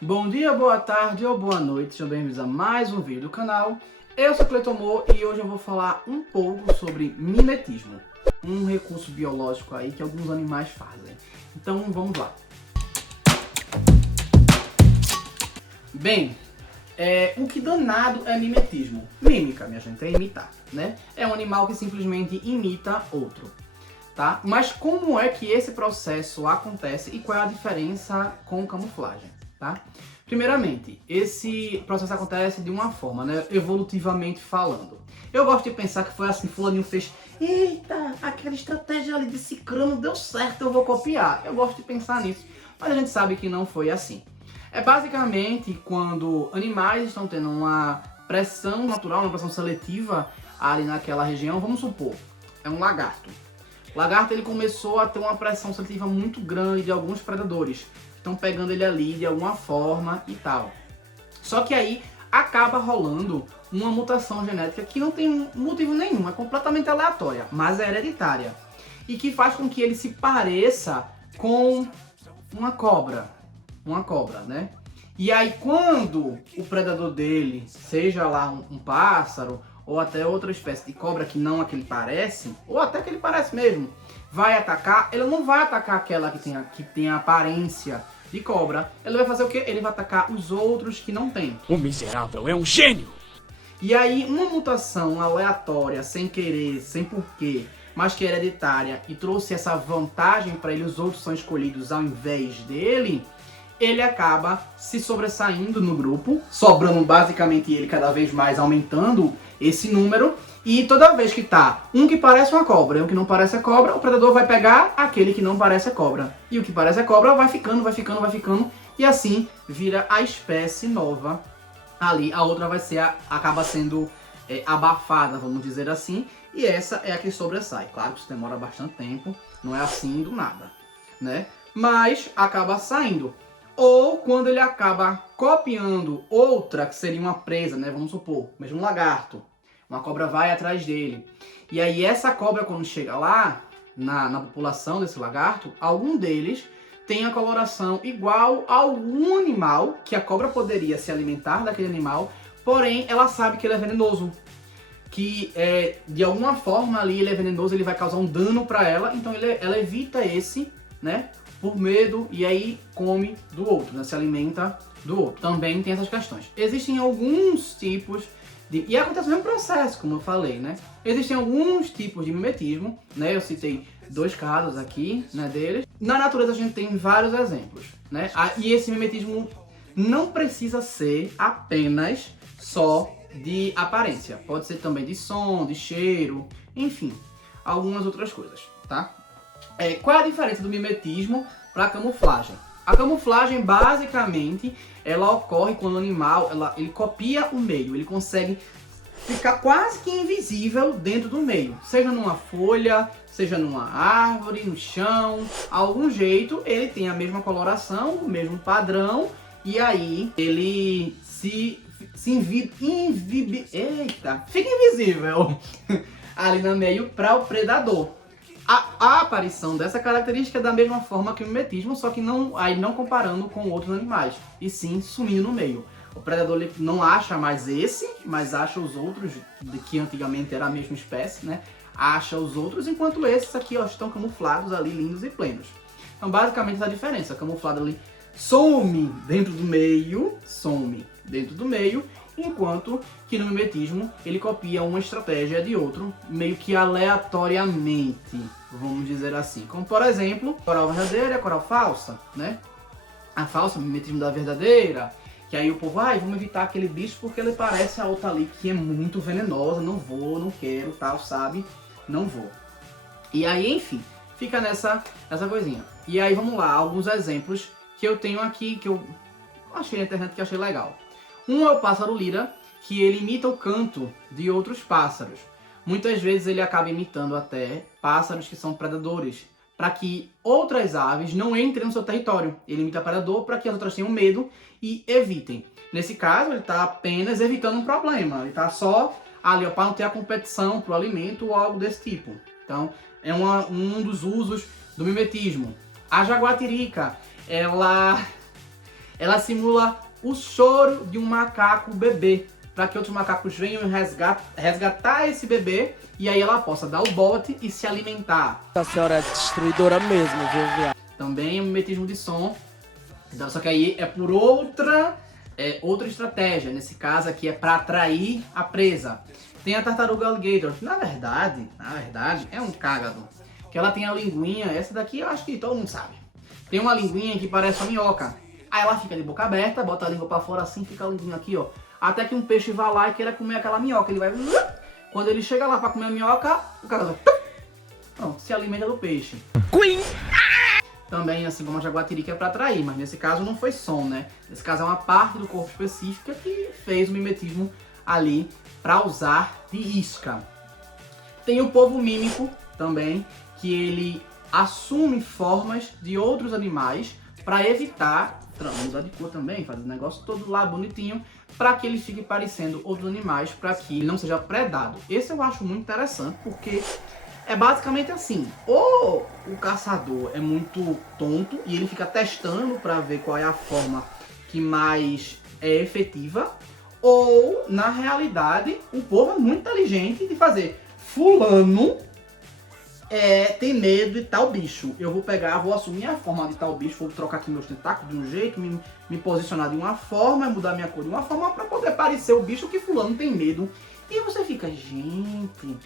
Bom dia, boa tarde ou boa noite, sejam bem-vindos a mais um vídeo do canal. Eu sou Cleiton Mo e hoje eu vou falar um pouco sobre mimetismo, um recurso biológico aí que alguns animais fazem. Então vamos lá. Bem, o que danado é mimetismo? Mímica, minha gente, é imitar, né? É um animal que simplesmente imita outro, tá? Mas como é que esse processo acontece e qual é a diferença com camuflagem? Tá? Primeiramente, esse processo acontece de uma forma, né, evolutivamente falando. Eu gosto de pensar que foi assim, fulaninho fez, eita, aquela estratégia ali de cicrano deu certo, eu vou copiar. Eu gosto de pensar nisso, mas a gente sabe que não foi assim. É basicamente quando animais estão tendo uma pressão natural, uma pressão seletiva ali naquela região, vamos supor, é um lagarto. O lagarto ele começou a ter uma pressão seletiva muito grande de alguns predadores. Estão pegando ele ali de alguma forma e tal. Só que aí acaba rolando uma mutação genética que não tem motivo nenhum, é completamente aleatória, mas é hereditária. E que faz com que ele se pareça com uma cobra, né? E aí quando o predador dele, seja lá um pássaro, ou até outra espécie de cobra que não a que ele parece, ou até que ele parece mesmo, vai atacar, ele não vai atacar aquela que tem a aparência de cobra. Ele vai fazer o quê? Ele vai atacar os outros que não tem. O miserável é um gênio! E aí uma mutação aleatória, sem querer, sem porquê, mas que é hereditária e trouxe essa vantagem para ele, os outros são escolhidos ao invés dele, ele acaba se sobressaindo no grupo, sobrando basicamente ele cada vez mais, aumentando esse número. E toda vez que tá um que parece uma cobra e um que não parece a cobra, o predador vai pegar aquele que não parece a cobra. E o que parece a cobra vai ficando, e assim vira a espécie nova ali. A outra vai ser acaba sendo abafada, vamos dizer assim. E essa é a que sobressai. Claro que isso demora bastante tempo, não é assim do nada, né? Mas acaba saindo. Ou quando ele acaba copiando outra, que seria uma presa, né? Vamos supor, mesmo um lagarto. Uma cobra vai atrás dele. E aí essa cobra, quando chega lá, na população desse lagarto, algum deles tem a coloração igual a algum animal, que a cobra poderia se alimentar daquele animal, porém ela sabe que ele é venenoso. Que de alguma forma ali ele é venenoso, ele vai causar um dano para ela, então ela evita esse, né? Por medo, e aí come do outro, né? Se alimenta do outro. Também tem essas questões. Existem alguns tipos e acontece o mesmo processo, como eu falei, né? Existem alguns tipos de mimetismo, né? Eu citei 2 casos aqui, né, deles. Na natureza a gente tem vários exemplos, né? E esse mimetismo não precisa ser apenas só de aparência. Pode ser também de som, de cheiro, enfim, algumas outras coisas, tá? Qual é a diferença do mimetismo para a camuflagem? A camuflagem, basicamente, ela ocorre quando o animal ele copia o meio, ele consegue ficar quase que invisível dentro do meio, seja numa folha, seja numa árvore, no chão, algum jeito ele tem a mesma coloração, o mesmo padrão, e aí ele fica invisível ali no meio para o predador. A aparição dessa característica é da mesma forma que o mimetismo, só que não comparando com outros animais, e sim sumindo no meio. O predador ele não acha mais esse, mas acha os outros, que antigamente era a mesma espécie, né? Acha os outros, enquanto esses aqui, ó, estão camuflados ali, lindos e plenos. Então, basicamente, essa diferença. Camuflado ali some dentro do meio, enquanto que no mimetismo ele copia uma estratégia de outro, meio que aleatoriamente, vamos dizer assim. Como, por exemplo, coral verdadeira e a coral falsa, né? A falsa, o mimetismo da verdadeira, que aí o povo, vamos evitar aquele bicho porque ele parece a outra ali que é muito venenosa, não vou, não quero, tal, sabe? Não vou. E aí, enfim, fica nessa coisinha. E aí, vamos lá, alguns exemplos que eu tenho aqui, que eu achei na internet que achei legal. Um é o pássaro lira, que ele imita o canto de outros pássaros. Muitas vezes ele acaba imitando até pássaros que são predadores, para que outras aves não entrem no seu território. Ele imita predador para que as outras tenham medo e evitem. Nesse caso, ele está apenas evitando um problema. Ele está só ali para não ter a competição para o alimento ou algo desse tipo. Então, é um dos usos do mimetismo. A jaguatirica, ela ela simula o choro de um macaco bebê, para que outros macacos venham resgatar esse bebê e aí ela possa dar o bote e se alimentar. A senhora é destruidora mesmo, viu, viado? Também é um mimetismo de som, então, só que aí é por outra estratégia. Nesse caso aqui é para atrair a presa. Tem a tartaruga alligator, que na verdade é um cágado. Que ela tem a linguinha, essa daqui eu acho que todo mundo sabe. Tem uma linguinha que parece uma minhoca. Aí ela fica de boca aberta, bota a língua para fora assim, fica a linguinha aqui, ó. Até que um peixe vai lá e queira comer aquela minhoca. Ele vai... Quando ele chega lá para comer a minhoca, o cara vai... Pronto, se alimenta do peixe. Queen! Também, assim como a jaguatirica, é para atrair, mas nesse caso não foi som, né? Nesse caso é uma parte do corpo específica que fez o mimetismo ali para usar de isca. Tem o polvo mímico também, que ele assume formas de outros animais para evitar mudar de cor também, fazer o negócio todo lá bonitinho, para que ele fique parecendo outros animais, para que ele não seja predado. Esse eu acho muito interessante, porque é basicamente assim, ou o caçador é muito tonto e ele fica testando para ver qual é a forma que mais é efetiva, ou na realidade o povo é muito inteligente de fazer fulano tem medo de tal bicho. Eu vou pegar, vou assumir a forma de tal bicho, vou trocar aqui meus tentáculos de um jeito, me posicionar de uma forma, mudar minha cor de uma forma para poder parecer o bicho que fulano tem medo. E você fica, gente,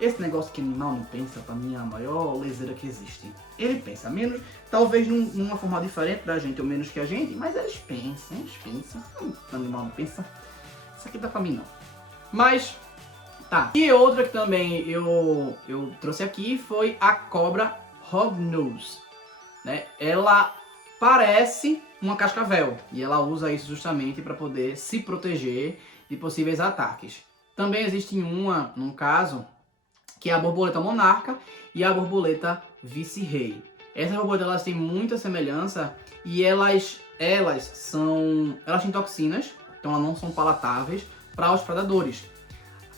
esse negócio que animal não pensa, pra mim é a maior leseira que existe. Ele pensa menos, talvez numa forma diferente da gente ou menos que a gente, mas eles pensam. O animal não pensa. Isso aqui dá pra mim não. Mas tá. E outra que também eu trouxe aqui foi a cobra hognose, né? Ela parece uma cascavel e ela usa isso justamente para poder se proteger de possíveis ataques. Também existe uma, num caso, que é a borboleta monarca e a borboleta vice-rei. Essas borboletas elas têm muita semelhança e elas têm toxinas, então elas não são palatáveis para os predadores.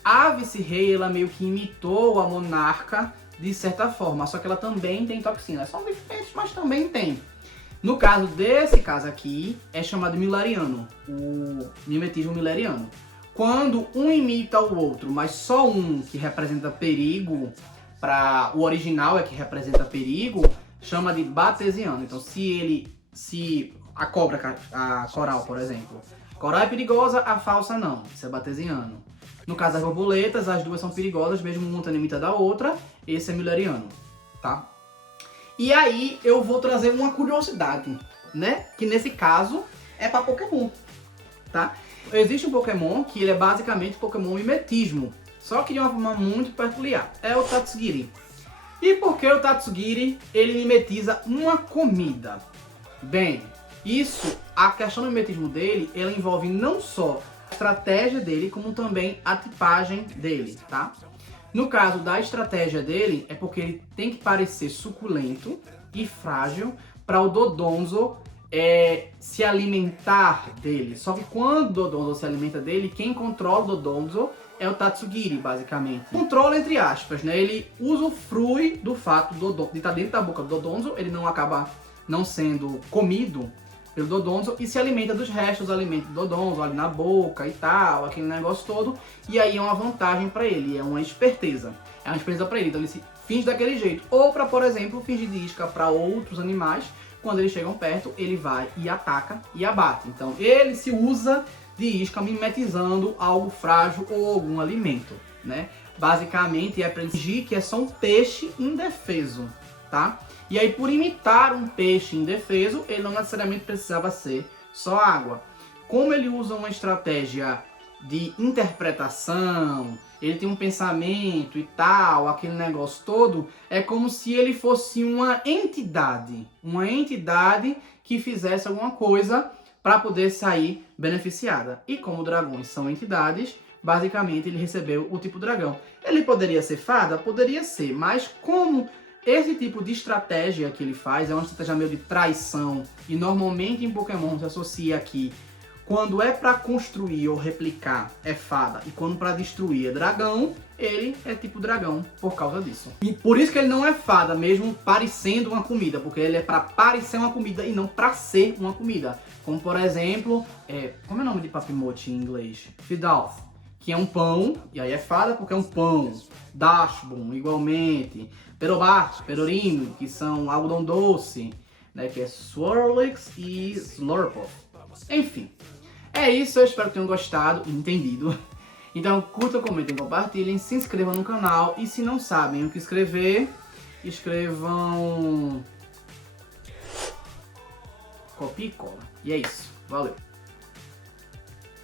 A vice-rei, ela meio que imitou a monarca de certa forma, só que ela também tem toxinas. São diferentes, mas também tem. No caso desse caso aqui, é chamado milleriano, o mimetismo milleriano. Quando um imita o outro, mas só um que representa perigo, o original é que representa perigo, chama de batesiano. Então se a cobra, a coral, por exemplo, coral é perigosa, a falsa não, isso é batesiano. No caso das borboletas, as duas são perigosas, mesmo uma tendo imita da outra, esse é milleriano, tá? E aí eu vou trazer uma curiosidade, né? Que nesse caso é para Pokémon, tá? Existe um Pokémon que ele é basicamente Pokémon mimetismo, só que de uma forma muito peculiar, é o Tatsugiri. E por que o Tatsugiri ele mimetiza uma comida? Bem, a questão do mimetismo dele, ela envolve não só estratégia dele, como também a tipagem dele, tá? No caso da estratégia dele, é porque ele tem que parecer suculento e frágil para o Dodonzo se alimentar dele. Só que quando o Dodonzo se alimenta dele, quem controla o Dodonzo é o Tatsugiri, basicamente. Controla entre aspas, né? Ele usufrui do fato de estar dentro da boca do Dodonzo, ele não acaba não sendo comido pelo Dodonzo e se alimenta dos restos do alimento do Dodonzo ali na boca e tal, aquele negócio todo, e aí é uma vantagem para ele, é uma esperteza. É uma esperteza para ele, então ele se finge daquele jeito. Ou para, por exemplo, fingir de isca para outros animais, quando eles chegam perto, ele vai e ataca e abate. Então ele se usa de isca mimetizando algo frágil ou algum alimento, né? Basicamente é para ele fingir que é só um peixe indefeso, tá? E aí, por imitar um peixe indefeso, ele não necessariamente precisava ser só água. Como ele usa uma estratégia de interpretação, ele tem um pensamento e tal, aquele negócio todo, é como se ele fosse uma entidade que fizesse alguma coisa para poder sair beneficiada. E como dragões são entidades, basicamente ele recebeu o tipo dragão. Ele poderia ser fada? Poderia ser, mas como esse tipo de estratégia que ele faz é uma estratégia meio de traição, e normalmente em Pokémon se associa aqui quando é pra construir ou replicar é fada e quando pra destruir é dragão, ele é tipo dragão por causa disso. E por isso que ele não é fada, mesmo parecendo uma comida, porque ele é pra parecer uma comida e não pra ser uma comida. Como por exemplo, como é o nome de papimote em inglês? Fidalth, que é um pão, e aí é fada porque é um pão. Dashbon, igualmente. Perobat, Perorim, que são algodão doce, né, que é Swirlix e Slurpoff. Enfim, é isso, eu espero que tenham gostado e entendido. Então curtam, comentem, compartilhem, se inscrevam no canal e se não sabem o que escrever, escrevam copia e cola. E é isso, valeu!